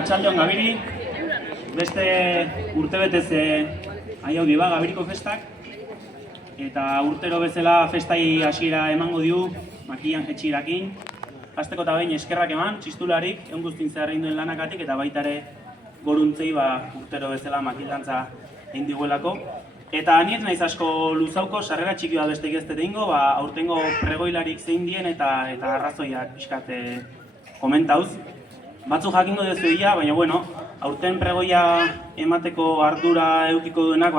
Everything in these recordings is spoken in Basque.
Atxaldeon gabiri, beste urtebetez aiaudi ba gabiriko festak, eta urtero bezala festai hasiera emango diu makian jetxirakin. Hasteko eta behin eskerrak eman, txistularik, egun guztin zehar egin duen lanakatik, eta baita ere goruntzei urtero bezala makilantza egin diguelako. Eta ni ez naiz asko luzauko, sarrera txiki bat beste ez dut egingo, aurtengo pregoilarik zein dien eta arrazoiak pixkat komentauz. Batzuk jakingo dezuia, baina bueno, aurten pregoia emateko ardura edukiko duenak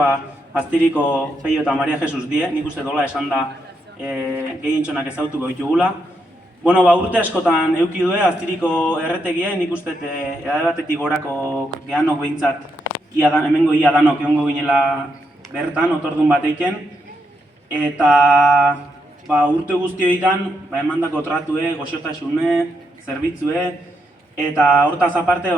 Aztiriko Peio eta Maria Jesus die, nik uste dola esan da gehientxonak ezautuko ditugula. Bueno, urte askotan eduki du Aztiriko erretegia, nik uste edade batetik gorako gehanok behintzat hemengo ia danok egongo ginela bertan, otordun bateiken. Eta urte guzti horietan emandako tratue, goxotasune, zerbitzue, eta hortaz aparte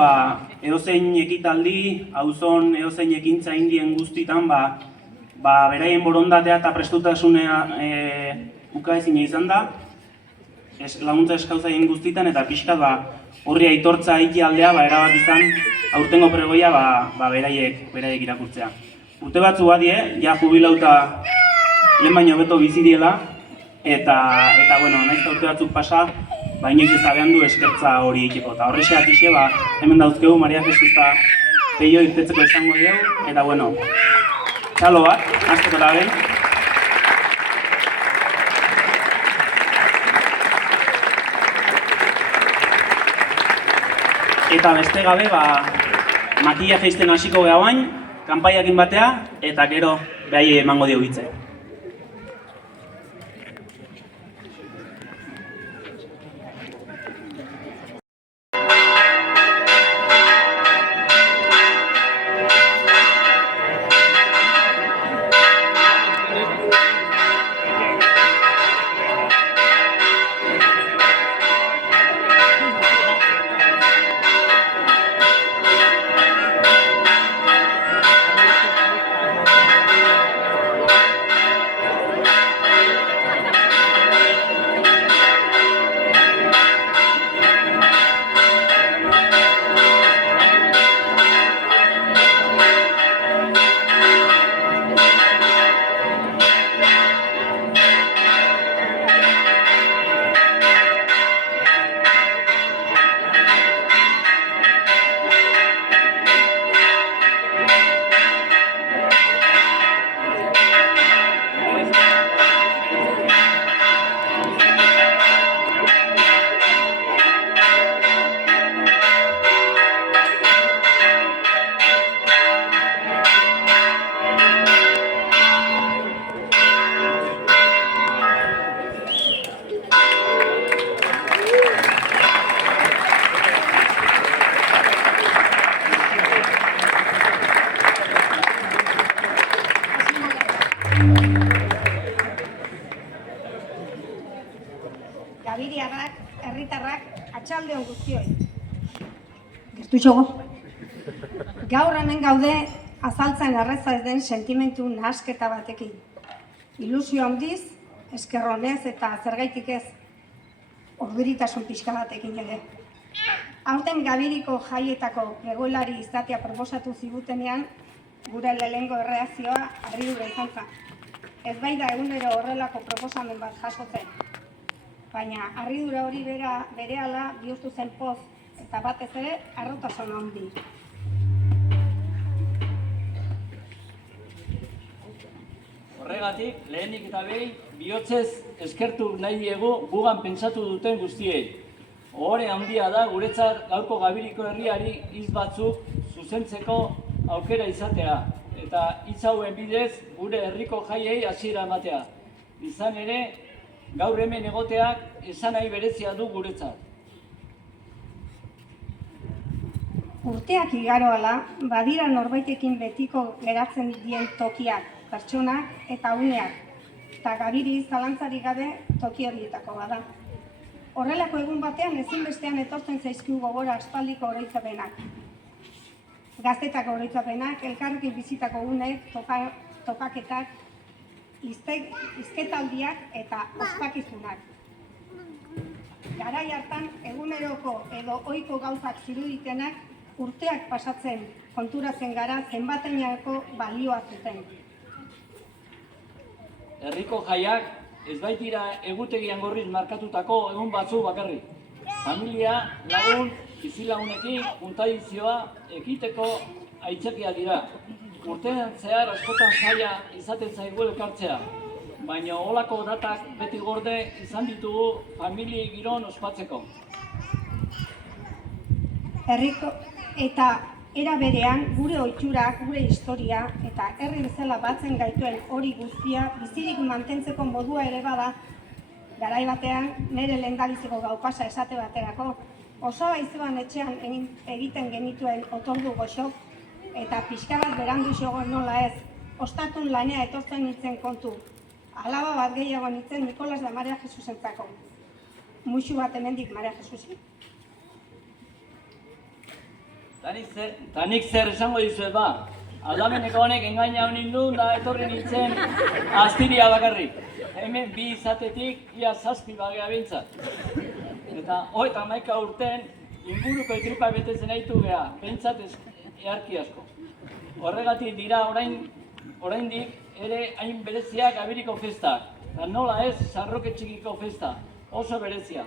edozein ekitaldi, auzon edozein ekintza indien guztitan beraien borondatea eta prestutasunea ukaezina izan da, laguntza eskauzaien guztitan, eta pixkat horri aitortza aldea erabat izan aurtengo pregoia beraiek irakurtzea. Urte batzu badie, ja jubilauta lehen baino beto bizi diela, eta nahiz urte batzuk pasa, inoiz ezabean du eskertza hori egiteko. Eta horrexeak ixe, hemen dauzkegu Maria Jesus eta Peio irtetzeko izango dugu, eta txalo bat, hasteko eta behin. Eta beste gabe, makilla jaisten hasiko geha bain, kanpaiakin batea, eta gero behai emango dio hitze. Gabiriarrak, herritarrak, atxaldeon guztioi. Gertutxogo. Gaur hemen gaude azaltzen erreza ez den sentimentu nahasketa batekin. Ilusio handiz, eskerronez eta zergaitik ez, orduritasun pixka batekin ere. Aurten Gabiriko jaietako pregoilari izatea proposatu zigutenean, gure lehengo erreakzioa harridura izan zen. Ez bai da egunero horrelako proposamen bat jasotzen. Baina harridura hori berehala bihurtu zen poz eta batez ere harrotasun handi. Horregatik, lehenik eta behin, bihotzez eskertu nahi diegu gugan pentsatu duten guztiei. Ohore handia da guretzat gaurko Gabiriko herriari hitz batzuk zuzentzeko aukera izatea, eta hitz hauen bidez gure herriko jaiei hasiera ematea. Izan ere, gaur hemen egoteak esanahi berezia du guretzat. Urteak igaro ahala, badira norbaitekin betiko geratzen dien tokiak, pertsonak eta uneak, eta Gabiri zalantzarik gabe toki horietako bada. Horrelako egun batean ezinbestean etortzen zaizkigu gogora aspaldiko oroitzapenak. Gaztetako oroitzapenak, elkarrekin bizitako unek, topaketak, hizketaldiak eta ospakizunak. Garai hartan eguneroko edo ohiko gauzak ziruditenak urteak pasatzen konturatzen gara zenbatenako balioa zuten. Herriko jaiak ez baitira egutegian gorriz markatutako egun batzu bakarrik. Familia, lagun, bizilagunekin, juntadizioa ekiteko aitzakia dira. Urtean zehar askotan zaila izaten zaigu elkartzea, baina holako datak beti gorde izan ditugu familiei giron ospatzeko. Herriko eta era berean gure ohiturak, gure historia eta herri bezala batzen gaituen hori guztia bizirik mantentzeko modua ere bada, garai batean nire lehendabiziko gau pasa esate baterako, Osaba izeban etxean egiten genituen otordu goxok eta pixka bat berandu xogon nola ez, ostatun lanea etortzen nintzen kontu. Alaba bat gehiago nintzen Nikolas da Maria Jesusentzako. Muxu bat hemendik Maria Jesusi. Ta nik zer esango dizuet ba, aldameneko honek engaina honin du da etorri nintzen astiria bakarrik. Hemen bi izatetik ia 7 bagea bintzat. Eta 31 urten inguruko ikripa betetzen aitu geha, bintzat earki asko. Horregatik dira oraindik ere hain berezia Gabiriko festak. Eta nola ez Sarroke Txikiko festa, oso berezia.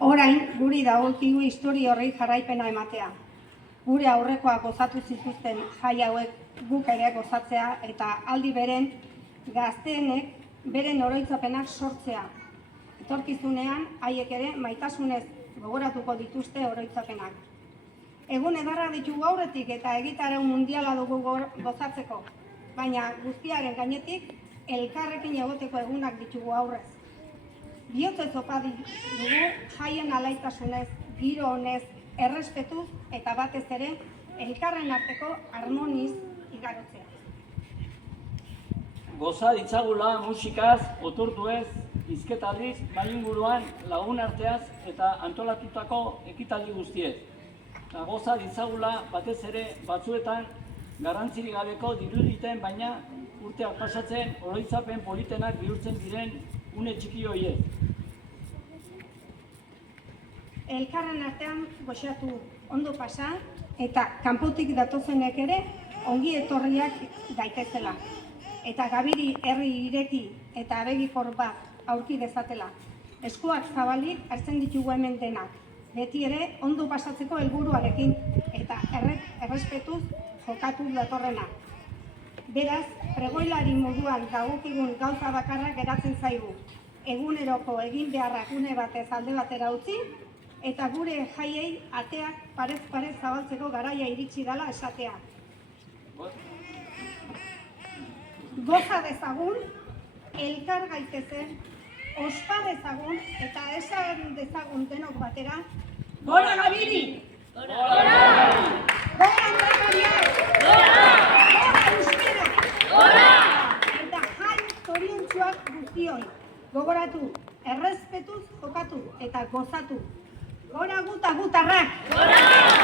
Orain, guri dagokigu historia horrei jarraipena ematea. Gure aurrekoak gozatu zituzten jai hauek guk ere gozatzea eta aldi beren gazteenek beren oroitzapenak sortzea. Etorkizunean, haiek ere maitasunez gogoratuko dituzte oroitzapenak. Egun edarra ditugu aurretik eta egitarau mundiala dugu gozatzeko, baina guztiaren gainetik elkarrekin egoteko egunak ditugu aurrez. Bihotzez opa dugu jaien alaitasunez, giro honez, errespetuz eta batez ere elkarren arteko harmoniz igarotzea. Goza ditzagula musikaz, otorduez, hizketaldiz, bai inguruan lagun arteaz eta antolatutako ekitaldi guztiez. Goza ditzagula batez ere batzuetan garrantzirik gabeko diruditen, baina urteak pasatzen oroitzapen politenak bihurtzen diren une txiki horiek. Elkarren artean goxatu ondo pasa eta kanpotik datozenek ere ongi etorriak daitezela. Eta Gabiri herri ireki eta abegikor bat aurki dezatela. Eskuak zabalik hartzen ditugu hemen denak. Beti ere ondo pasatzeko helburuarekin eta errespetuz jokatu datorrena. Beraz, pregoilari moduan dagokigun gauza bakarra geratzen zaigu. Eguneroko egin beharrak une batez alde batera utzi, eta gure jaiei ateak parez-parez zabaltzeko garaia iritsi dela esatea. Goza dezagun, elkar gaitezen, ospa dezagun eta esan dezagun denok batera. Gora Gabiri! Gora Andrea Maria! gozatu. Gora gutarrak! Gora!